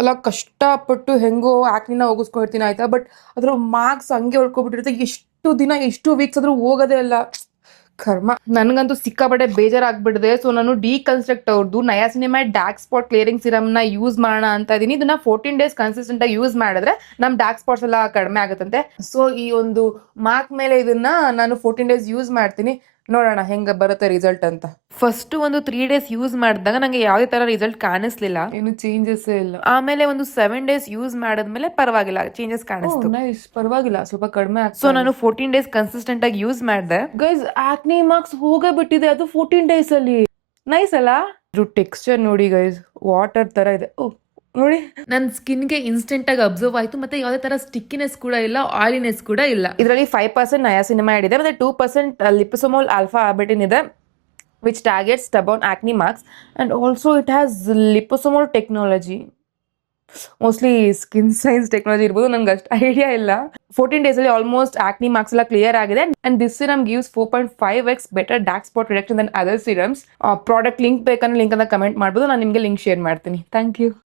ಅಲ್ಲ ಕಷ್ಟಪಟ್ಟು ಹೆಂಗೋ ಆ್ಯಕ್ನಿನ ಹೋಗಿಸ್ಕೊಳ್ತೀನಿ ಆಯ್ತಾ, ಬಟ್ ಅದ್ರ ಮಾರ್ಕ್ಸ್ ಹಂಗೆ ಉಳ್ಕೊಬಿಟ್ಟಿರುತ್ತೆ. ಎಷ್ಟು ದಿನ ಎಷ್ಟು ವೀಕ್ಸ್ ಆದ್ರೂ ಹೋಗೋದೇ ಇಲ್ಲ. ಕರ್ಮ. ನನಗಂತೂ ಸಿಕ್ಕಾಪಟ್ಟೆ ಬೇಜಾರಾಗ್ಬಿಟ್ಟಿದೆ. ಸೊ ನಾನು ಡಿಕನ್ಸ್ಟ್ರಕ್ಟ್ ಅವ್ರದ್ದು ನಯಾಸಿನಿಮೈಡ್ ಡಾರ್ಕ್ ಸ್ಪಾಟ್ ಕ್ಲಿಯರಿಂಗ್ ಸಿರಮ್ನ ಯೂಸ್ ಮಾಡೋಣ ಅಂತ ಇದೀನಿ. ಇದನ್ನ 14 ಡೇಸ್ ಕನ್ಸಿಸ್ಟೆಂಟ್ ಆಗಿ ಯೂಸ್ ಮಾಡಿದ್ರೆ ನಮ್ ಡಾರ್ಕ್ ಸ್ಪಾಟ್ಸ್ ಎಲ್ಲ ಕಡಿಮೆ ಆಗುತ್ತಂತೆ. ಸೊ ಈ ಒಂದು ಮಾರ್ಕ್ ಮೇಲೆ ಇದನ್ನ ನಾನು 14 ಡೇಸ್ ಯೂಸ್ ಮಾಡ್ತೀನಿ. ನೋಡೋಣ ಹೆಂಗ ಬರುತ್ತೆ ರಿಸಲ್ಟ್ ಅಂತ. ಫಸ್ಟ್ ಒಂದು 3 ಡೇಸ್ ಯೂಸ್ ಮಾಡಿದಾಗ ನಂಗೆ ಯಾವುದೇ ತರ ರಿಸಲ್ಟ್ ಕಾಣಿಸ್ಲಿಲ್ಲ, ಏನು ಚೇಂಜಸ್ ಇಲ್ಲ. ಆಮೇಲೆ ಒಂದು 7 ಡೇಸ್ ಯೂಸ್ ಮಾಡಿದ್ಮೇಲೆ ಪರವಾಗಿಲ್ಲ, ಚೇಂಜಸ್ ಕಾಣಿಸ್ತು. ನೈಸ್, ಪರವಾಗಿಲ್ಲ, ಸ್ವಲ್ಪ ಕಡಿಮೆ ಆಗ್ತದೆ. ಸೊ ನಾನು 14 ಡೇಸ್ ಕನ್ಸಿಸ್ಟೆಂಟ್ ಆಗಿ ಯೂಸ್ ಮಾಡಿದೆ. ಗೈಸ್ ಆಕ್ನಿ ಮಾರ್ಕ್ಸ್ ಹೋಗೇ ಬಿಟ್ಟಿದೆ, ಅದು 14 ಡೇಸ್ ಅಲ್ಲಿ. ನೈಸ್ ಅಲ್ಲ? ಇದ್ರ ಟೆಕ್ಸ್ಚರ್ ನೋಡಿ ಗೈಸ್, ವಾಟರ್ ತರ ಇದೆ. ನೋಡಿ, ನನ್ನ ಸ್ಕಿನ್ಗೆ ಇನ್ಸ್ಟೆಂಟ್ ಆಗಿ ಅಬ್ಸರ್ವ್ ಆಯ್ತು. ಮತ್ತೆ ಯಾವುದೇ ತರ ಸ್ಟಿಕ್ಕಿನೆಸ್ ಕೂಡ ಇಲ್ಲ, ಆಯಿಲಿನೆಸ್ ಕೂಡ ಇಲ್ಲ. ಇದರಲ್ಲಿ 5% ನಯಾಸಿನಿಮೈಡ್ ಇದೆ, ಮತ್ತೆ 2% ಲಿಪೊಸೊಮಾಲ್ ಆಲ್ಫಾ ಆರ್ಬಿಟಿನ್ ಇದೆ, which targets stubborn acne marks, and also it has liposomal technology. Mostly skin science technology ಇರ್ಬೋದು, ನಂಗೆ ಅಷ್ಟು ಐಡಿಯಾ ಇಲ್ಲ. 14 ಡೇಸ್ ಅಲ್ಲಿ ಆಲ್ಮೋಸ್ಟ್ ಆಕ್ನಿ ಮಾರ್ಕ್ಸ್ ಎಲ್ಲ ಕ್ಲಿಯರ್ ಆಗಿದೆ. And this serum gives 4.5x better dark spot reduction than other serums. Product link ಬೇಕಂದ್ರೆ link ಅಂತ comment ಮಾಡ್ಬೋದು, ನಾನು ನಿಮಗೆ ಲಿಂಕ್ ಶೇರ್ ಮಾಡ್ತೀನಿ. Thank you.